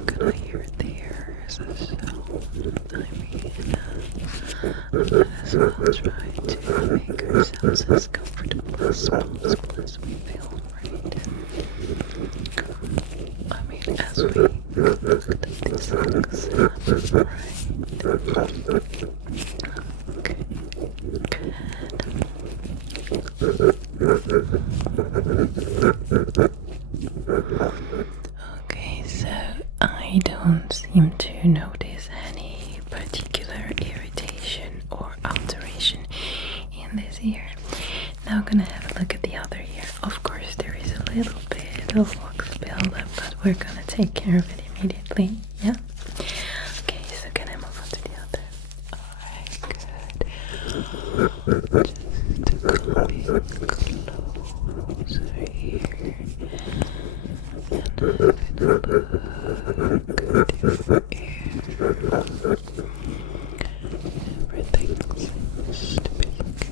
gonna hear theirs, so let us all try to make ourselves as comfortable as possible as we feel right. I mean, as we look at this exam, right? Okay. Okay, so I don't seem to notice any particular irritation or alteration in this ear. Now I'm gonna have a look at the other ear. Of course, there is a little bit of wax buildup, but we're gonna take care of it immediately. Yeah? Okay, so can I move on to the other? Alright, good. Just a little bit closer here. And have a look at your ear. Everything seems to be looking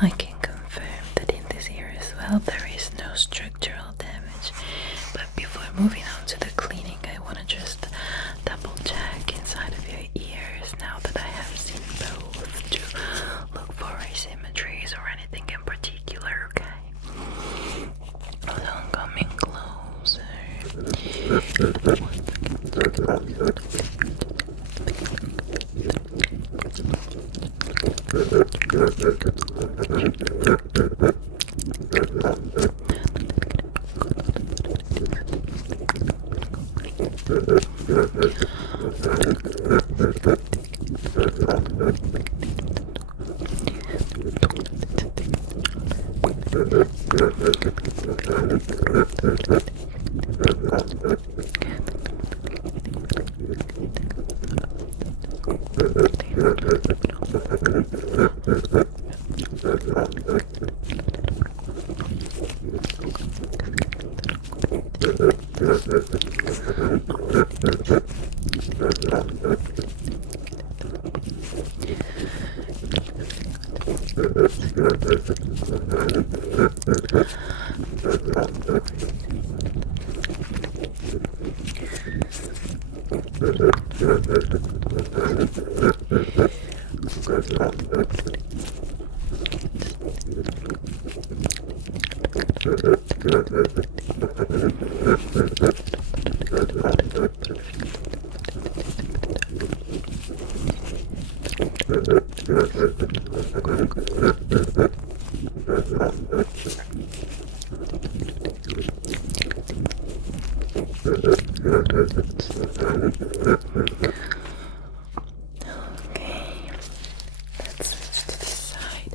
I can confirm that in this ear as well there is no structural damage, but before moving on to the cleaning I want to just double check inside of your ears now that I have seen both to look for asymmetries or anything in particular, okay? So I'm coming closer. let's switch to this side.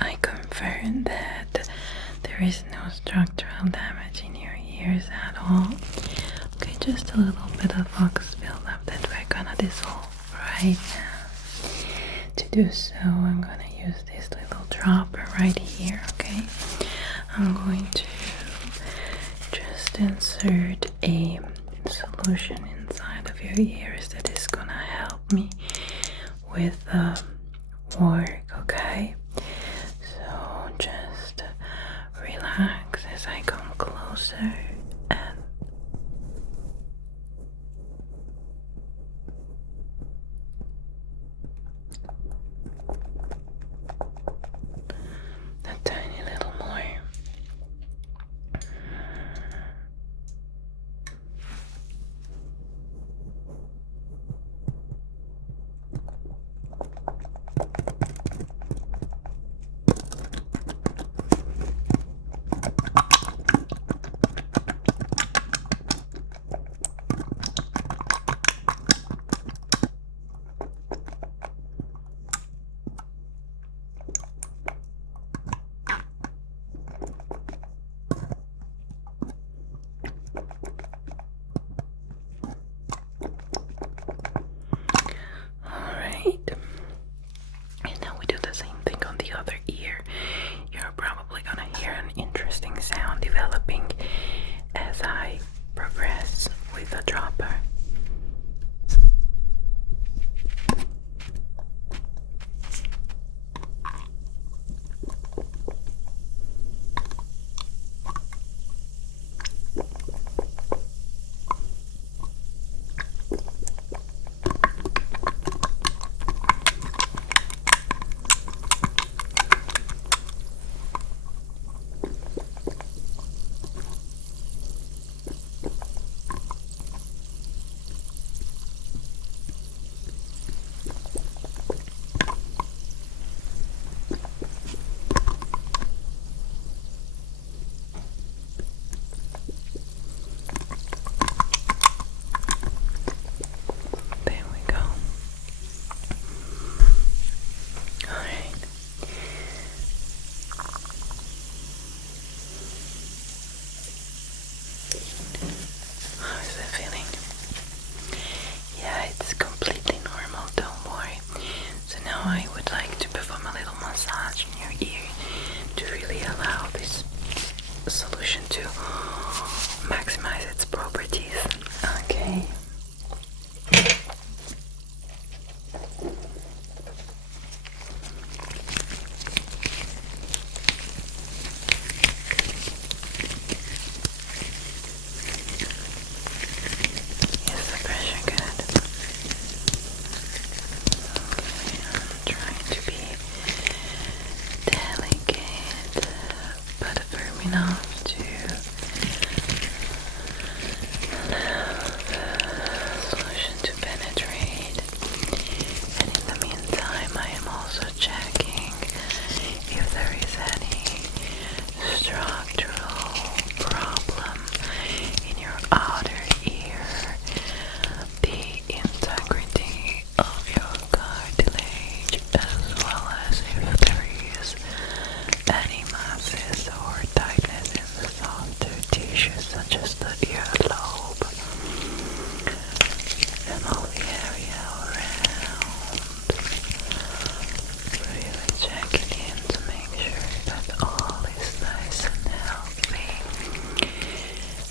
I confirm that there is no structural damage in your ears at all. Okay, just a little bit of wax buildup that we're gonna dissolve right now. To do so, I'm gonna use this little dropper right here, okay? I'm going to just insert a solution inside of your ears that is gonna help me with work, okay? So just relax as I come closer and a tiny little more. enough to allow the solution to penetrate. And in the meantime, I am also checking if there is any structural problem in your outer ear, the integrity of your cartilage, as well as if there is any masses or tightness in the softer tissues such as the earlobe and all the area around. Really checking in to make sure that all is nice and healthy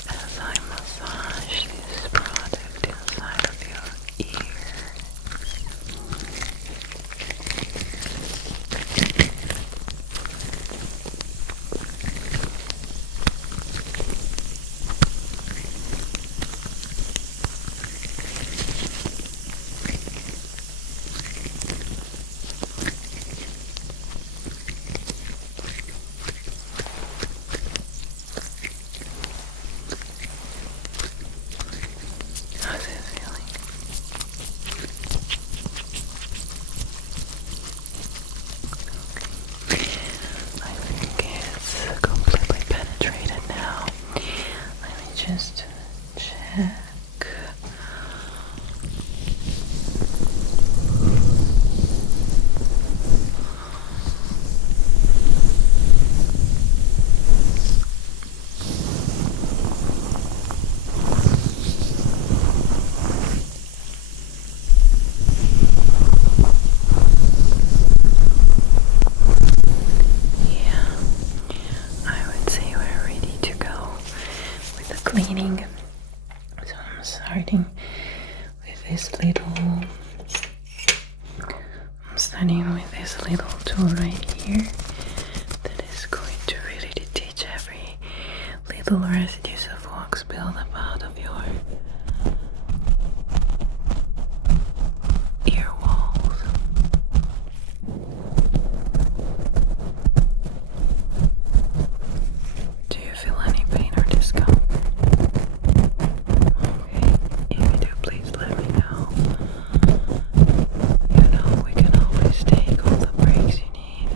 as I massage this product inside of your ear. How's it feeling? I think it's completely penetrated now. Let me just check. Yeah, I would say we're ready to go with the cleaning. So I'm starting with this little tool right here that is going to really detach every little residues of wax buildup out of your ear walls. Do you feel any pain or discomfort? Okay, if you do, please let me know. You know, we can always take all the breaks you need.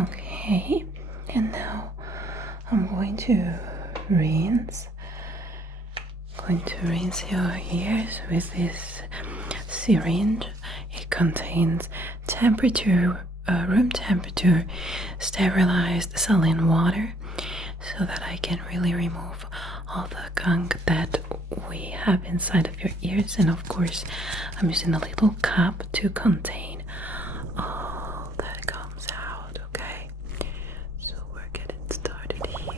Okay, and now I'm going to rinse. Your ears with this syringe. It contains room temperature sterilized saline water, so that I can really remove all the gunk that we have inside of your ears. And of course, I'm using a little cup to contain all that comes out. Okay, so we're getting started here.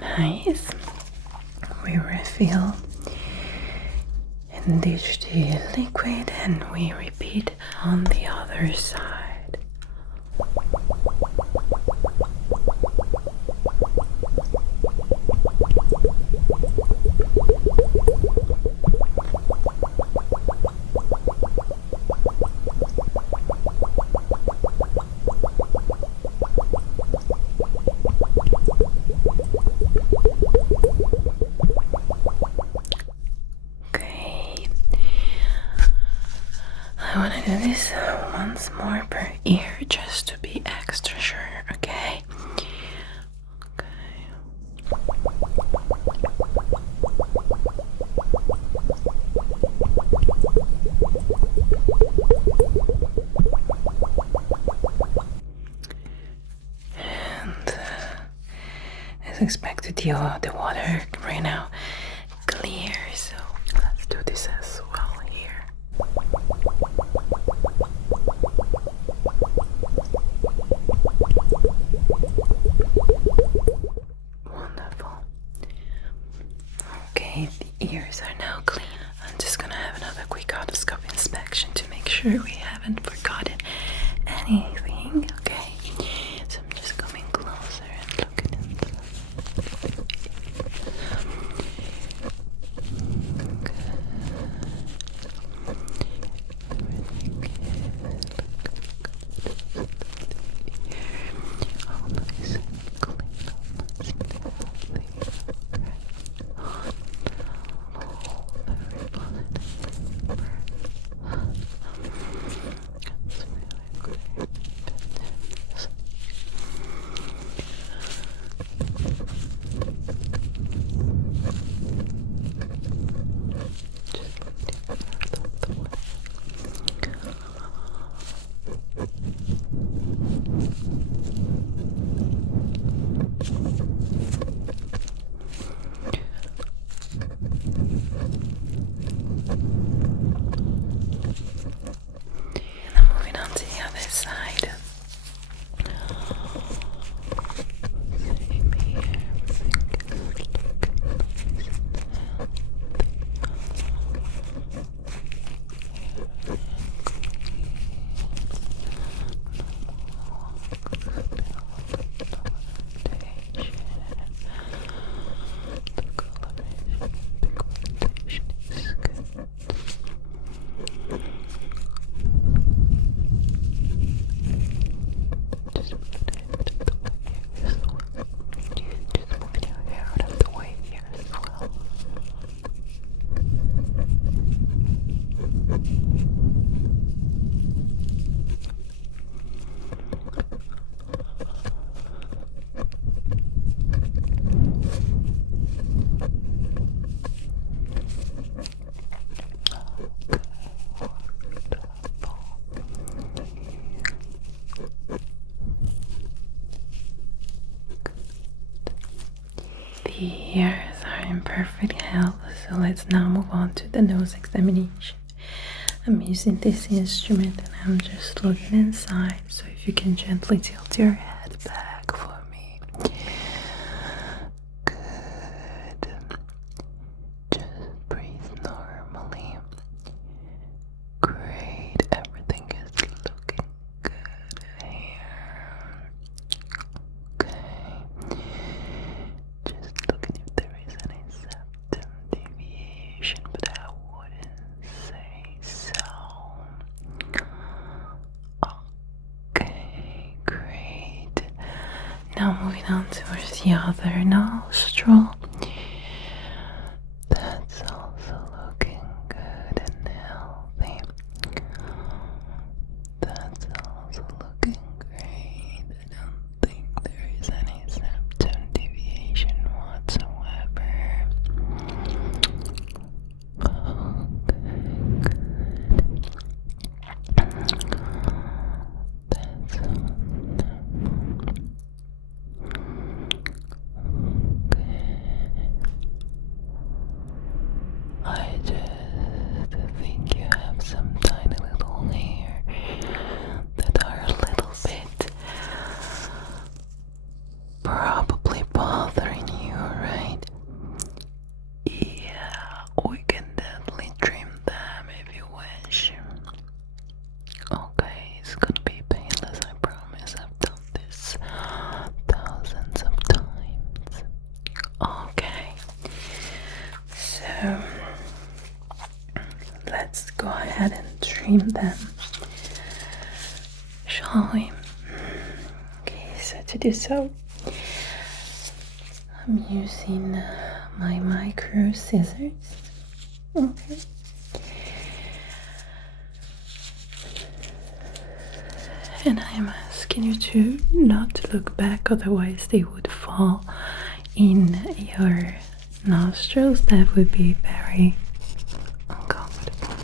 Nice. We refill and dish the liquid, and we repeat on the other side. I want to do this once more per ear, just to be extra sure, okay? And as expected, the water right now clear, so let's do this as well here. Wonderful. Okay, the ears are now clean. I'm just gonna have another quick otoscope inspection to make sure we haven't forgotten anything. Okay, so I'm just coming closer and looking into the ears are in perfect health, so let's now move on to the nose examination. I'm using this instrument and I'm just looking inside, so if you can gently tilt your head back for me. Good. Just breathe normally. Great, everything is looking good here. Okay. Just the other nostril. That's also looking good and healthy. That's also looking great. I don't think there is any septum deviation whatsoever. Okay, good. That's I just think you have some tiny little hair that are a little bit probably bothering you, right? Yeah, we can definitely trim them if you wish. Okay, it's gonna be painless, I promise. I've done this thousands of times. Okay, so let's go ahead and trim them, shall we? Okay, so to do so, I'm using my micro scissors. Okay. And I'm asking you to not look back, otherwise they would fall in your nostrils. That would be very uncomfortable.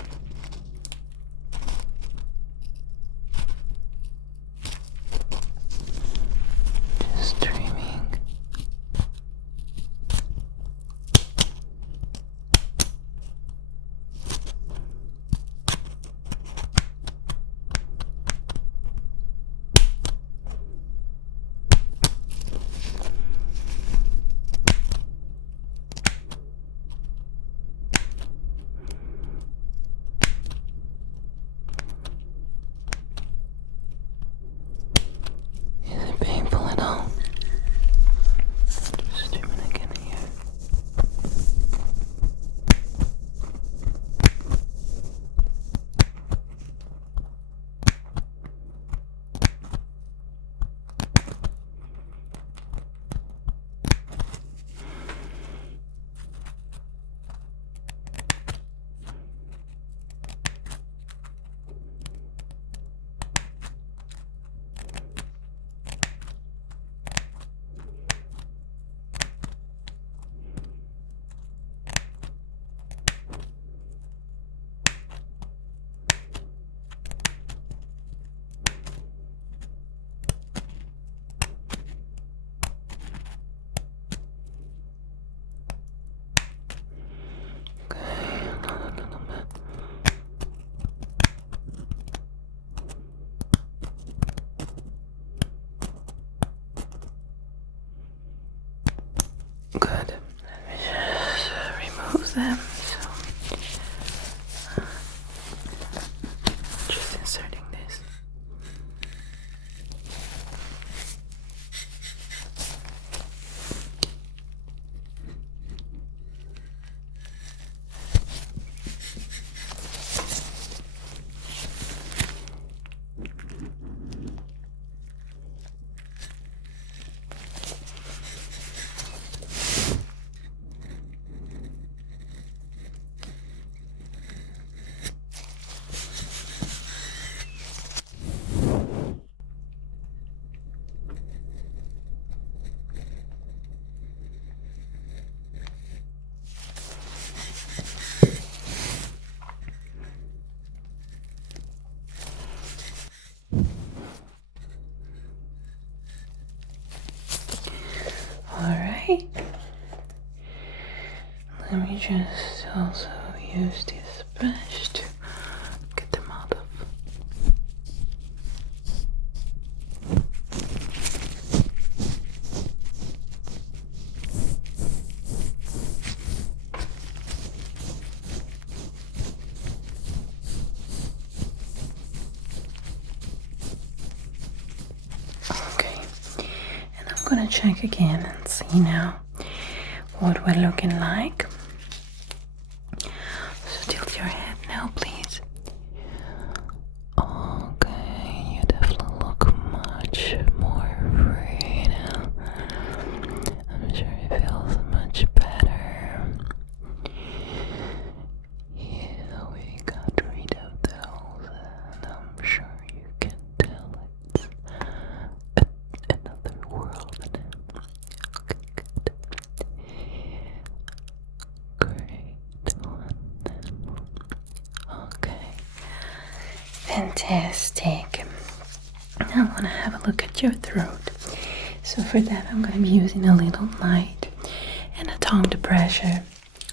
Just trimming. Is it painful at all? Just trim it again here. Good. Let me just remove them. So, just inserting this. Alright, let me just also use this brush to get them out of. Okay, and I'm gonna check again and see now what we're looking like. So tilt your head now, please. Okay, you definitely look much more free now. Fantastic. I want to have a look at your throat. So for that, I'm going to be using a little light and a tongue depressor.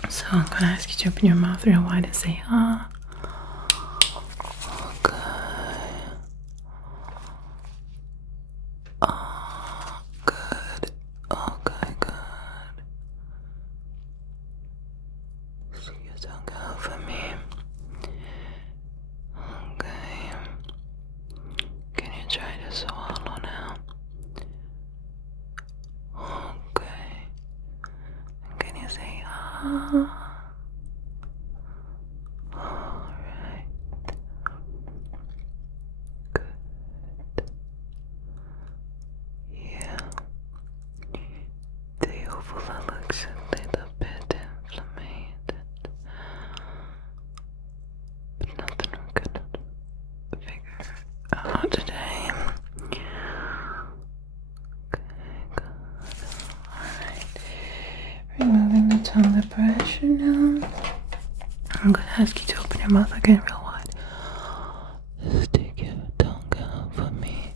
So I'm going to ask you to open your mouth real wide and say, ah. Okay. Ah, good. Okay, good. Stick your tongue out for me. Okay. Can you try to swallow now? Okay. Can you say ah? Alright. Good. Yeah. The uvula looks a little bit inflamed. But nothing we could figure out today. Okay, good. Alright. Removing the tongue depressor now. I'm gonna ask you to open your mouth again real wide. Stick your tongue out for me.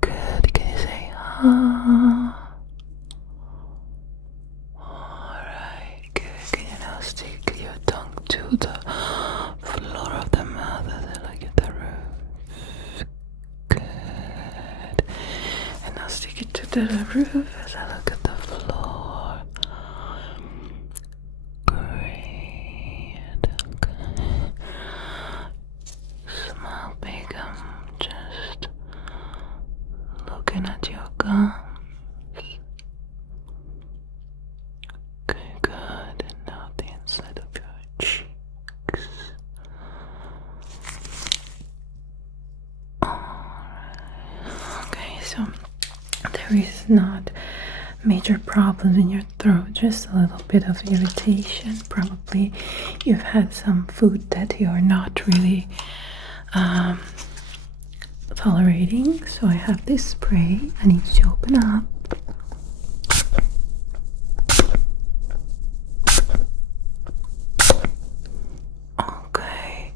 Good. Can you say ah? Alright, good. Can you now stick your tongue to the floor of the mouth as I look at the roof? Good. And now stick it to the roof as I look at the floor. Great. Okay. Smile big. I'm just looking at your gums. Okay, good. And now the inside of your cheeks. Alright. Okay, so there is not major problems in your throat, just a little bit of irritation. Probably you've had some food that you're not really tolerating. So I have this spray. I need you to open up. Okay.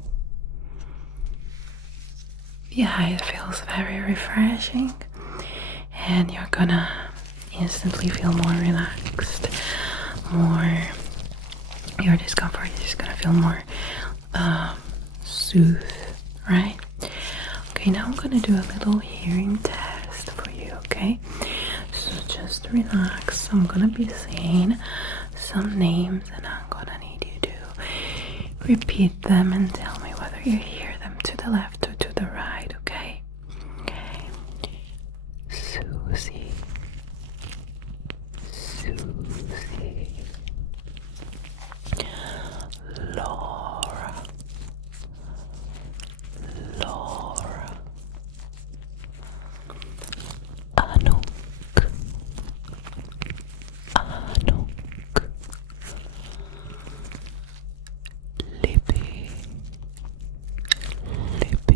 Yeah, it feels very refreshing, and you're gonna instantly feel more relaxed, your discomfort is just gonna feel more soothed, right? Okay, now I'm gonna do a little hearing test for you, okay? So just relax. I'm gonna be saying some names and I'm gonna need you to repeat them and tell me whether you hear them to the left or to the right, okay? Okay. Susie. Susie. Laura. Laura. Anouk. Anouk. Libby. Libby.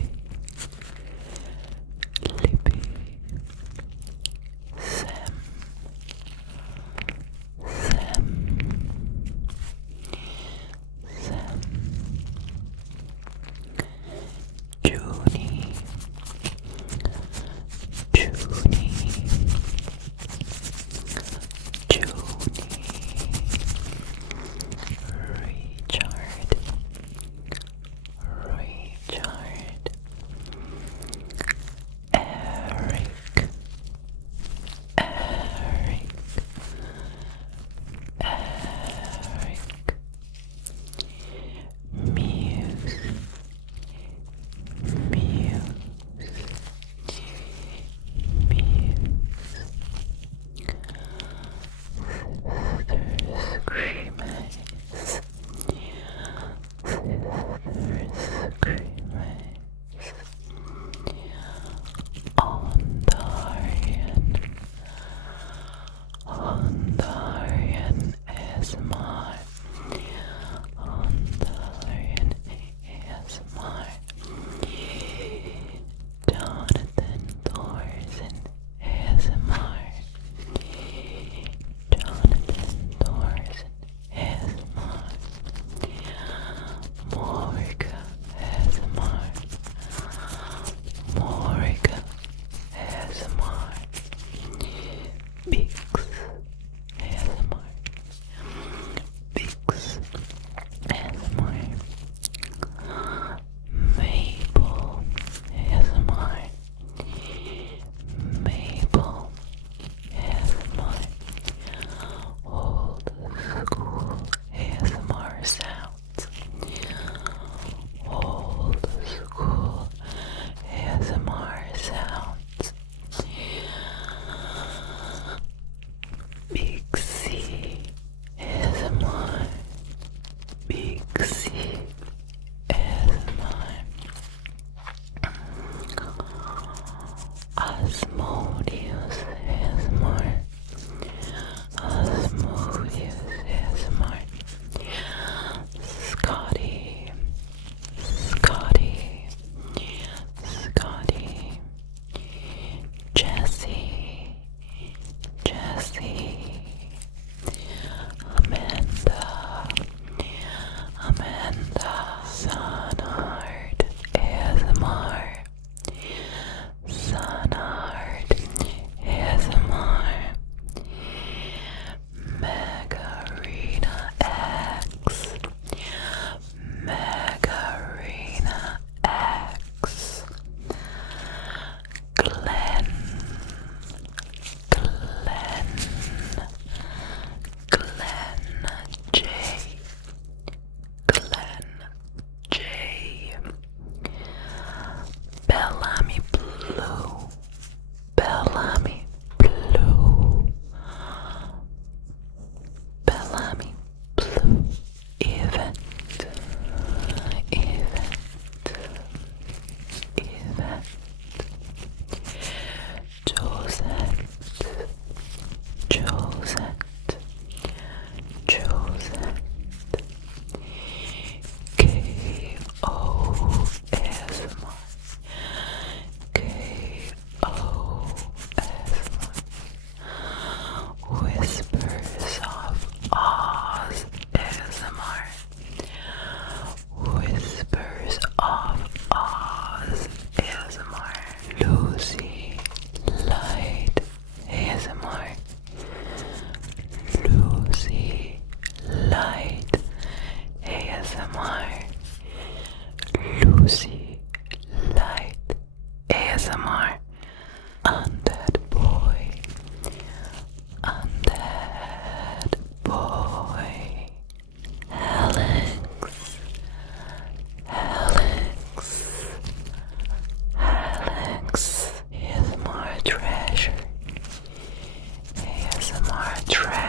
ASMR trend.